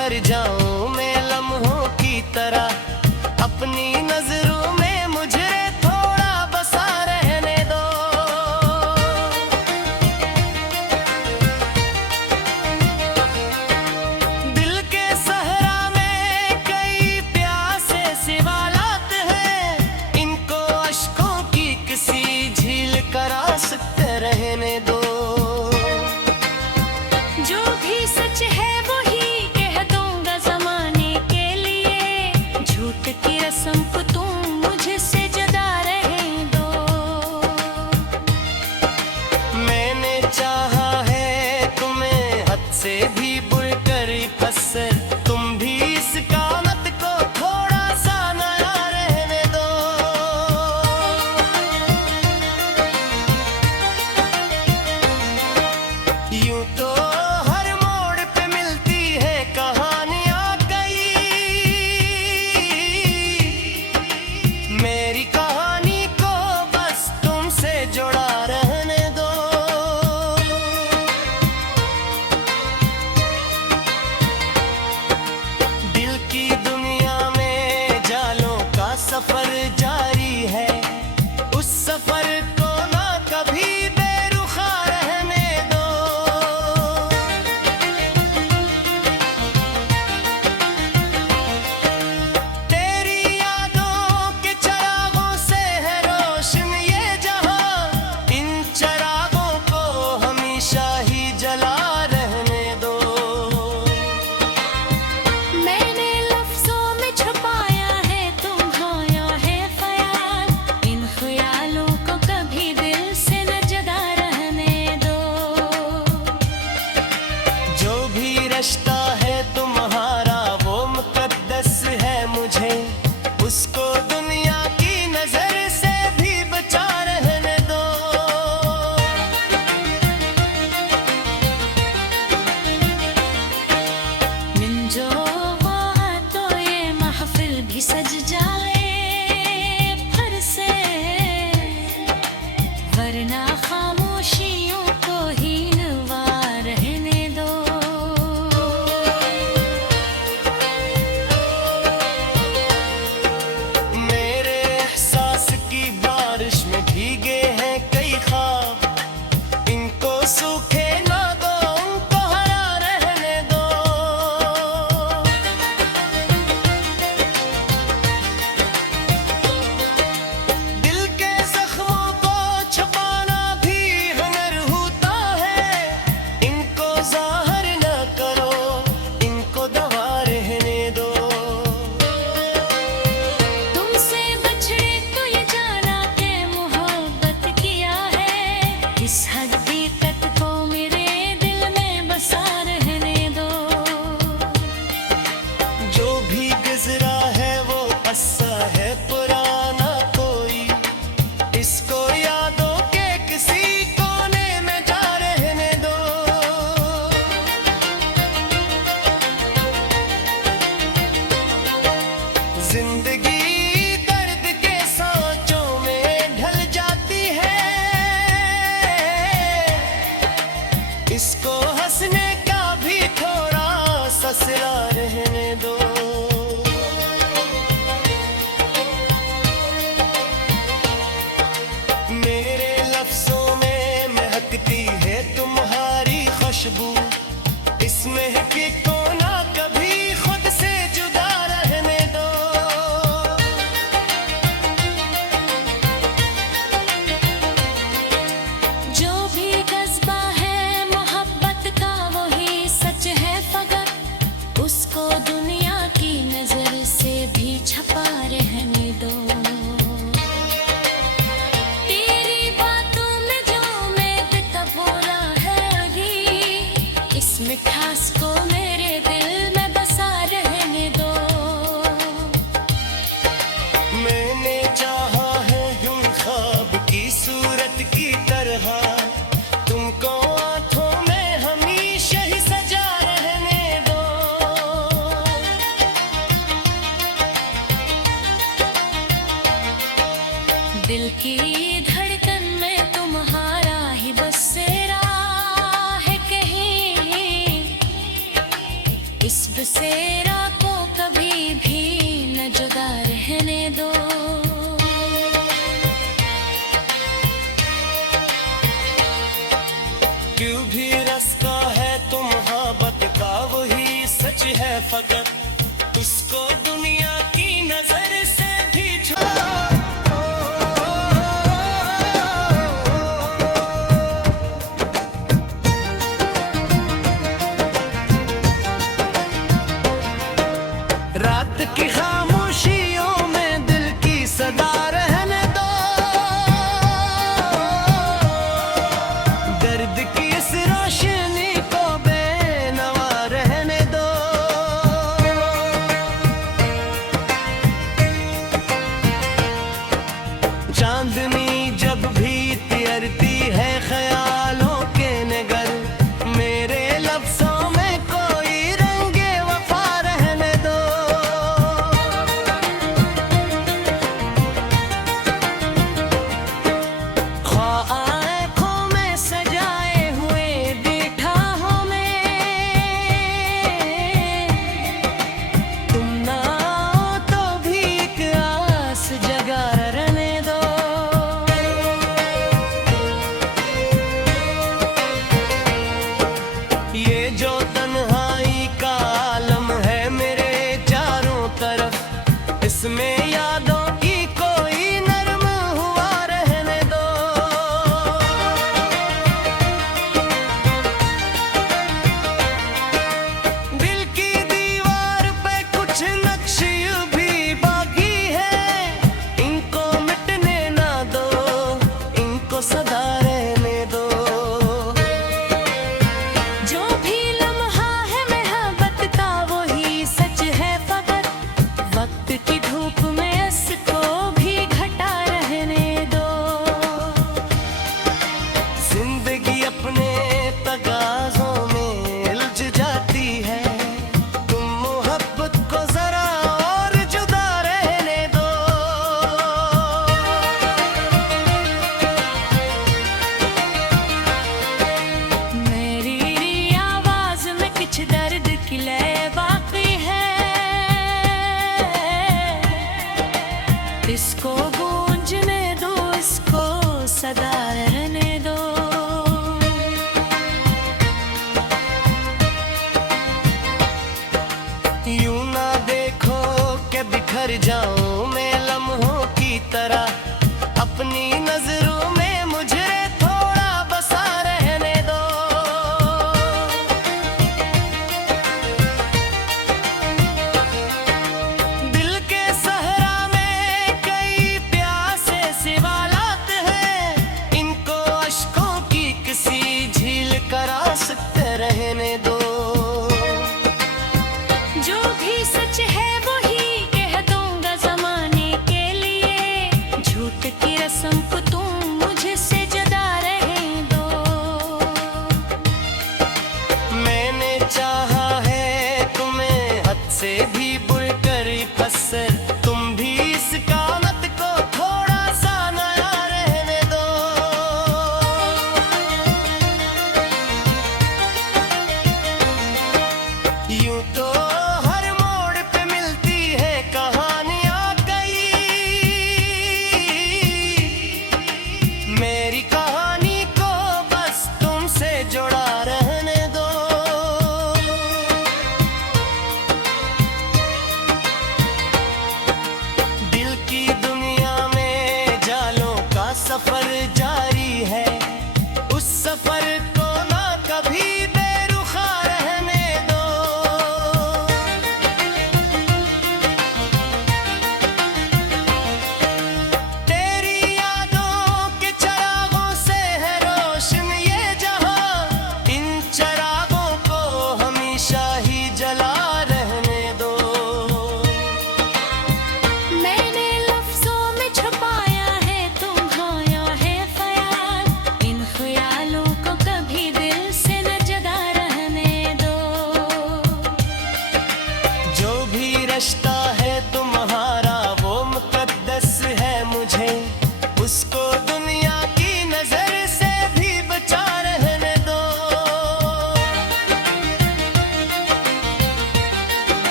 भर जाऊं मैं लम्हों की तरह, अपनी नजरों में मुझे थोड़ा बसा रहने दो। दिल के सहरा में कई प्यासे सवालात हैं, इनको अश्कों की किसी झील का रास्ते रहने दो। जो भी सच है वही कह दूंगा ज़माने के लिए, झूठ की रस्म को तुम मुझसे जुदा रहने दो। मैंने चाहा है तुम्हें हद से भी बढ़कर पसर, तुम भी इस कामत को थोड़ा सा नया रहने दो। यूं तो मेरी कहानी को बस तुमसे जोड़ा रहने दो। दिल की दुनिया में जालों का सफर जारी है, उस सफर को ना कभी बेरुखा रहने दो। तेरी यादों के चरागों से है रोशन ये जहां, इन चरागों को हमेशा ही जला रहने दो। मैंने लफ्जों में छुपाया है तुम्हारा है ख्याल, इन ख्यालों को कभी दिल से न जगा रहने दो। जो भी रिश्ता है तुम्हारा वो मुकद्दस है मुझे, उसको दुनिया की नजर से भी बचा रहने दो। मिल जो तो ये महफिल भी सज जाए फिर से, वरना खामोशियों को ही नवा रहने दो। मेरे एहसास की बारिश में भीगे हैं कई ख्वाब, इनको सूखे ना दो, उनको हरा रहने दो। दिल के जख्मों को छुपाना भी हुनर होता है, इनको ज़ाहिर न करो, इनको दवा रहने दो। तुमसे बछड़े तो ये जाना के मोहब्बत किया है, इस हकीकत को मेरे दिल में बसा रहने दो। जो भी गुजरा है वो अस्सा है पुराना कोई, इसको यादों के किसी कोने में जा रहने दो। जिंदगी दर्द के सांचों में ढल जाती है, इसको हंसने का भी थोड़ा सा सिला रहने दो। मेरे लफ्जों में महकती है तुम्हारी खुशबू, इस महकी को ना कभी खुद से जुदा रहने दो। जो भी जज्बा है मोहब्बत का वही सच है फकत, उसको दुनिया की नजर से भी छपा रहने दो। तेरी बातों में जो मैद का बोरा है अभी, इस मिठास को मेरे दिल में बसा रहने दो। मैंने चाहा है यूं ख्वाब की सूरत की तरह, तुमको आंखों में हमेशा ही सजा रहने दो। दिल की धड़कन में तुम्हारा ही बसेरा है कहीं, इस बसेरा को कभी भी न जुदा रहने दो। क्यों भी रास्ता है तो मोहब्बत का वही सच है फकत, उसको दुनिया की नजर से भी रात की खामोशियों में दिल की सदा रहने दो, दर्द की इस रोशनी को बेनवा रहने दो।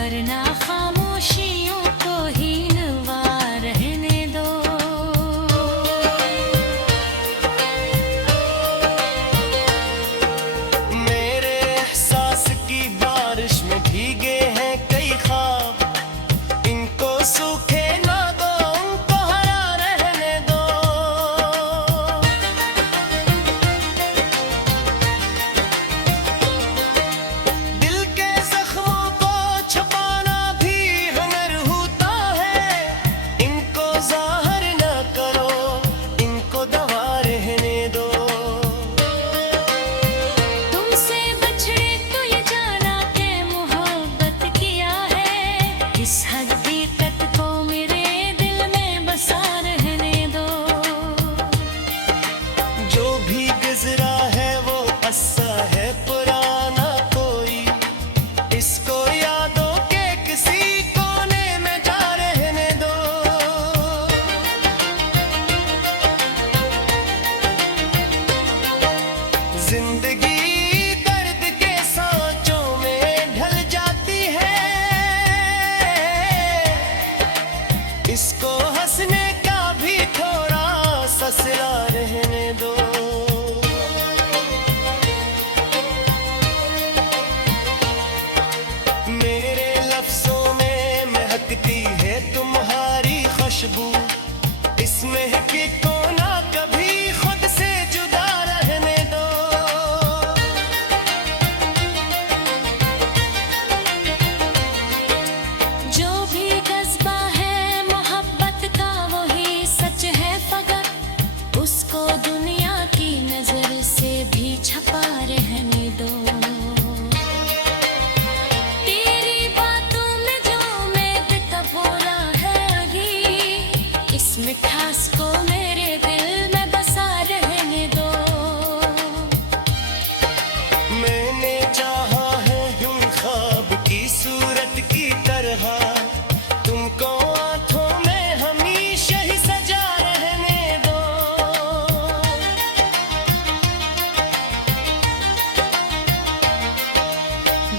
वरना खामोशियों को ही नवा रहने दो। मेरे एहसास की बारिश में भीगे हैं कई ख्वाब, इनको सूखे ना दो, उनको हरा रहने दो। दिल के जख्मों को छुपाना भी हुनर होता है, इनको जाहिर ना करो, इनको दवा रहने दो। तुमसे बछड़े तो ये जाना के मोहब्बत किया है, इस हकीकत को मेरे दिल में बसा रहने दो। जो भी गुजरा है वो अस्सा है पुराना कोई, इसको यादों के किसी कोने में जा रहने दो। जिंदगी दर्द के सांचों में ढल जाती है, इसको हंसने का भी थोड़ा सा सिला रहने दो। मेरे लफ्जों में महकती है तुम्हारी खुशबू, इसमें कि को ना कभी खुद से जुदा रहने दो। जो भी जज्बा है मोहब्बत का वही सच है फकत, उसको दुनिया की नजर से भी छपा रहने दो। तेरी बातों में जो मैं तबोरा है अभी, इस मिठास को मेरे दिल में बसा रहने दो। मैंने चाहा है यूं ख्वाब की सूरत की तरह, तुमको आंखों में हमेशा ही सजा रहने दो।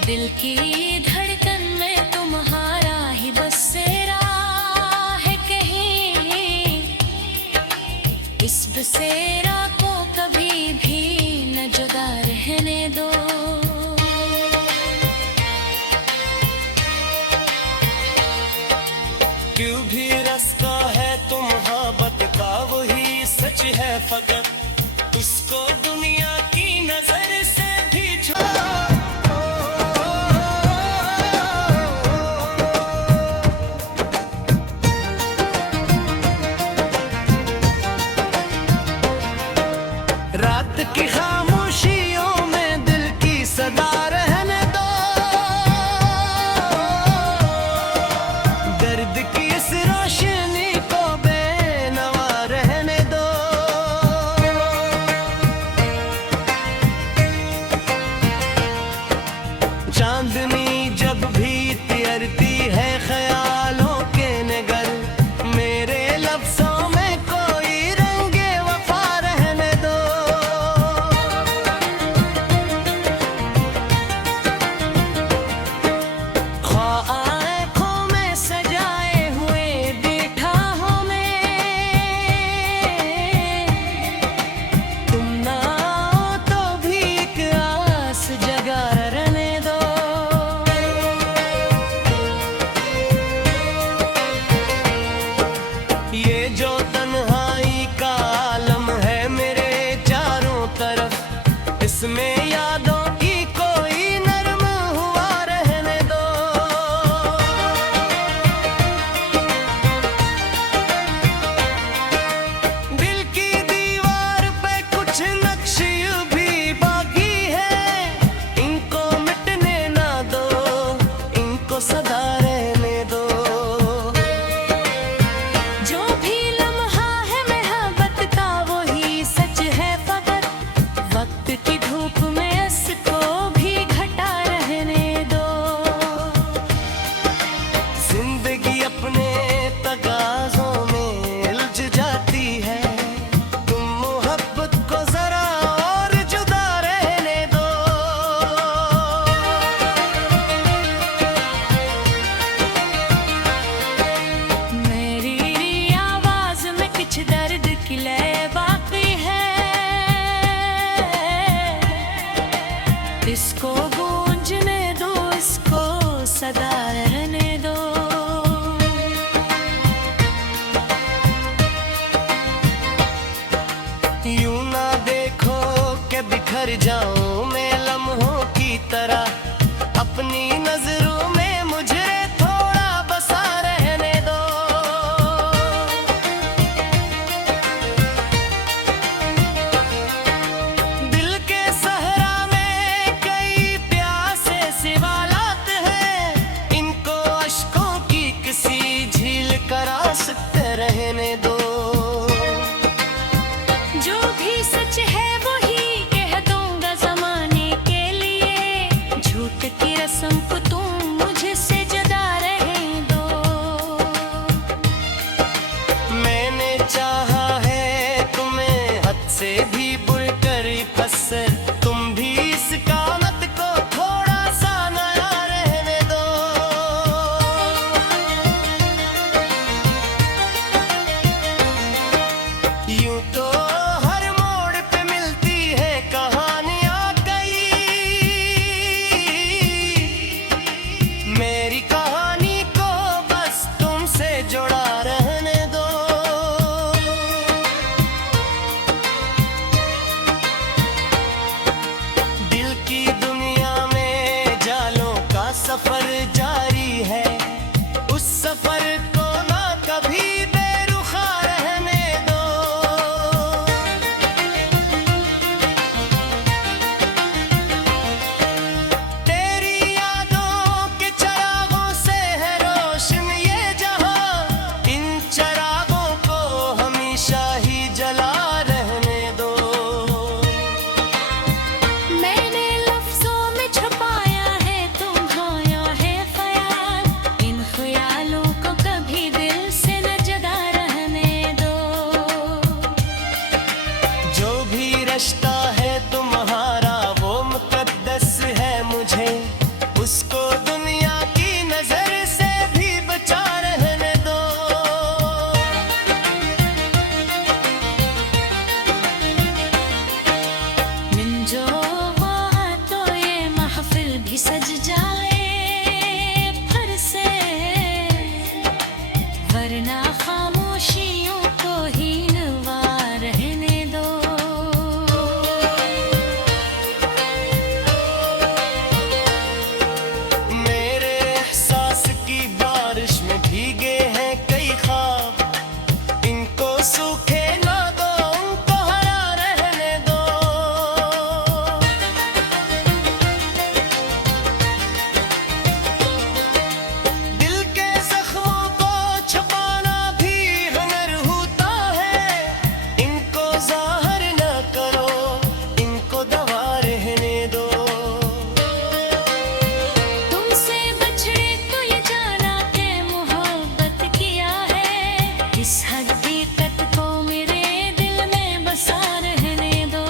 दिल की धड़कन में तुम्हारा ही बसेरा है कहीं, इस बसेरा को कभी भी न जुदा रहने दो। क्यों भी रास्ता है तुम्हाबत का वही सच है फकत, उसको दुनिया की नजर से भी रात की खामोशियों में दिल की सदा रहने दो। दर्द की इस रोशनी को बेनवा रहने दो। भर जाऊं मैं लम्हों की तरह, अपनी नजरों में मुझे थोड़ा बसा रहने दो। दिल के सहरा में कई प्यासे सवालात हैं, इनको अश्कों की किसी झील का रास्ते रहने दो। जो भी सच है वही कह दूंगा जमाने के लिए, झूठ की रस्म को तुम मुझसे जुदा रहने दो। मैंने चाहा है तुम्हें हद से भी बढ़कर पसंद, तुम भी इस कामत को थोड़ा सा नया रहने दो। यूं तो हर मोड़ पे मिलती है कहानियां कई, मेरी कहानी को बस तुमसे जोड़ा रहने दो। दिल की दुनिया में जालों का सफर जारी है, उस सफर को ना कभी बेरुखा रहने दो। तेरी यादों के चिरागों से है रोशन ये जहां, इन चिरागों को हमेशा ही जला रहने दो। मैंने लफ्जों में छुपाया है तुम्हारा है ख्याल, इन ख्यालों को कभी दिल से न जुदा रहने दो। जो भी रिश्ता है तुम्हारा वो मुकद्दस है मुझे, उसको दुनिया की नजर से भी बचा रहने दो। मिल जो हुआ तो ये महफिल भी सज जाए फिर से, वरना खामोशियों को ही नवा रहने दो। मेरे एहसास की बारिश में भीगे हैं कई ख्वाब, इनको सूखे ना दो, उनको हरा रहने दो। दिल के जख्मों को छुपाना भी हुनर होता है, इनको जाहिर न करो, इनको दवा रहने दो। तुमसे बछड़े तो ये जाना के मोहब्बत किया है, इस हकीकत को मेरे दिल में बसा रहने दो।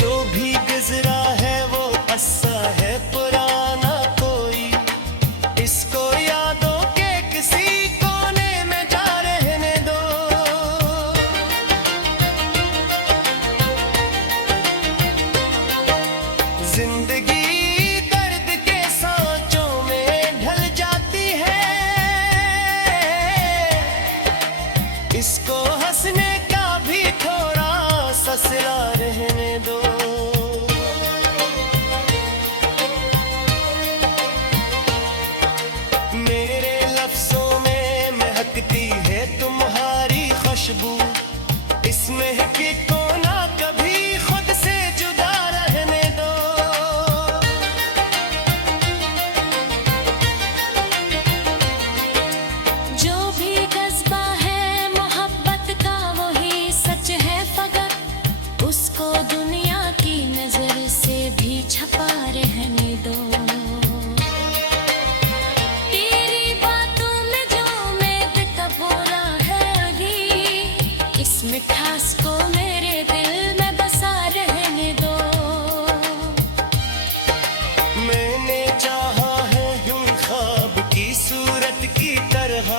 जो भी गुजरा है वो अस्सा है पुराना कोई, इसको यादों के किसी कोने में जा रहने दो। जिंदगी दर्द के सांचों में ढल जाती है, इसको हंसने का भी थोड़ा सा सिला रहने दो। मेरे लफ्जों में महकती है तुम्हारी खुशबू, इस महके को ना कभी खुद से जुदा रहने दो। जो भी जज्बा है मोहब्बत का वही सच है फकत, उसको दुनिया की नजर से भी छपा रहने दो। तेरी बातों में जो में कबूरा है अभी, इस मिठास को मेरे दिल में बसा रहने दो। मैंने चाहा है यूं ख्वाब की सूरत की तरह,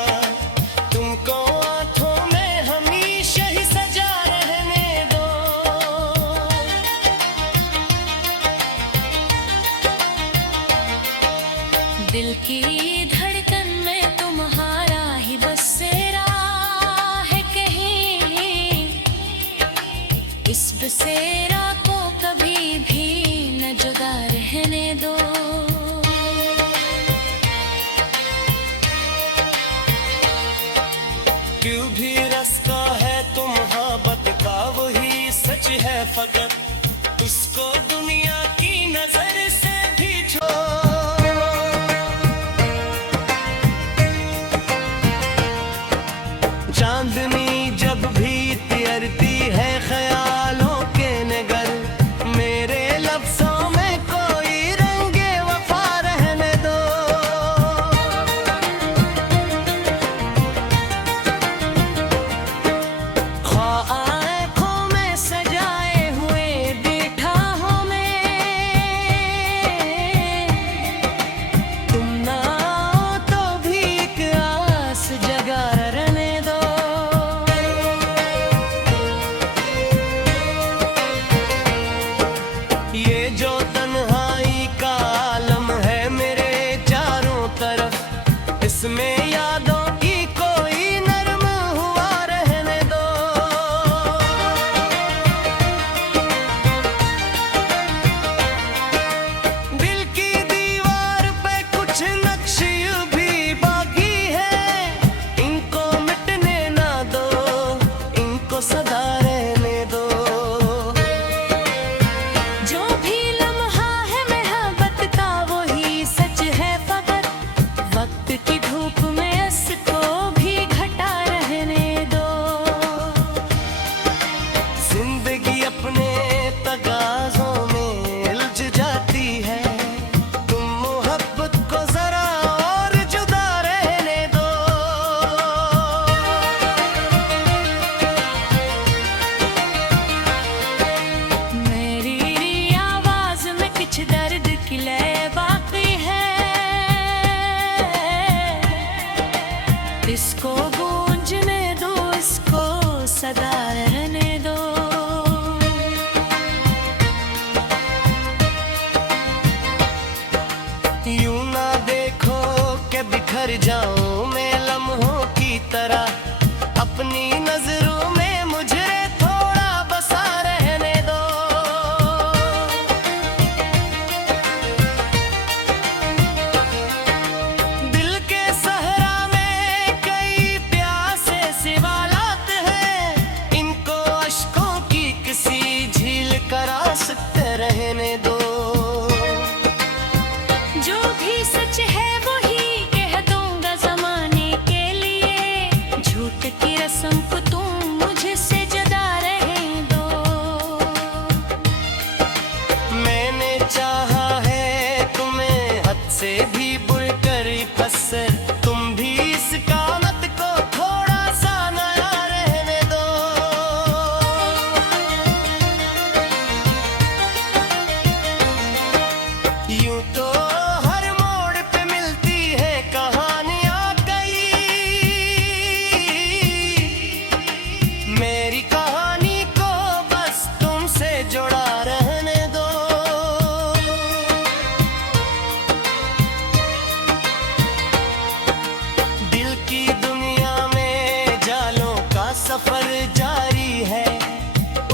तुमको आंखों में हमेशा ही सजा रहने दो। दिल की धड़कन में तुम्हारा ही बसेरा है कहीं, इस मुझसे राखो कभी भी न जुदा रहने दो। क्यों भी रास्ता है तुम मोहब्बत का वही सच है फकत उसको दुनिया की नजर से भी छोड़। चांदनी जब भी तैरती है ख्यालों के नगर मेरे लफ्जों में कोई रंगे वफा रहने दो। आँखों में सजाए हुए बिठाहों में तुम ना आओ तो भी एक आस जगा रहने दो। ये जो तन्हाई का आलम है मेरे चारों तरफ इसमें यादों की कोई नरम हुआ रहने दो। दिल की दीवार पे कुछ नक्श भी बाकी है इनको मिटने ना दो इनको सदा रहने दो। जो भी लम्हा है मोहब्बत का वही सच है फकत वक्त की धूप में इसको भी घटा रहने दो। जिंदगी अपने तगाजों में उलझ जाती है तुम मोहब्बत को जरा और जुदा रहने दो। मेरी आवाज में कुछ दर्द की लय बाकी है इसको गूंजने दो इसको सदा रहने दो। यूं ना देखो कि बिखर जाऊं मैं लम्हों की तरह अपनी नजरों में मुझे थोड़ा बसा रहने दो। दिल के सहरा में कई प्यासे सिवालात हैं इनको अश्कों की किसी झील का रास्ते रहने दो। जो भी सच है वही कह दूंगा जमाने के लिए झूठ की रस्म को तुम मुझसे जुदा रहने दो। मैंने चाहा है तुम्हें हद से भी बढ़कर पसर तुम भी इस कामत को थोड़ा सा नया रहने दो। यूं तो हर मोड़ पे मिलती है कहानियां कई मेरी कहानी को बस तुमसे जुड़ा रहने दो। दिल की दुनिया में जालों का सफर जारी है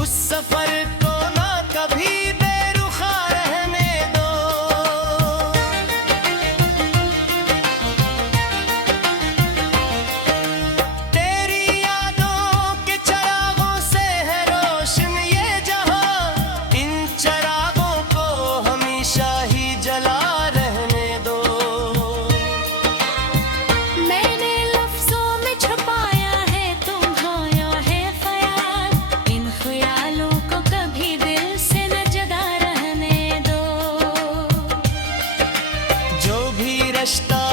उस सफर को ना कभी बेरुखा रहने दो। तेरी यादों के चिरागों से है रोशन ये जहां इन चिरागों को हमेशा ही जला रहने दो। मैंने लफ्जों में छुपाया है तुम्हारा है ख्याल इन ख्यालों को कभी दिल से न जुदा रहने दो। जो भी रिश्ता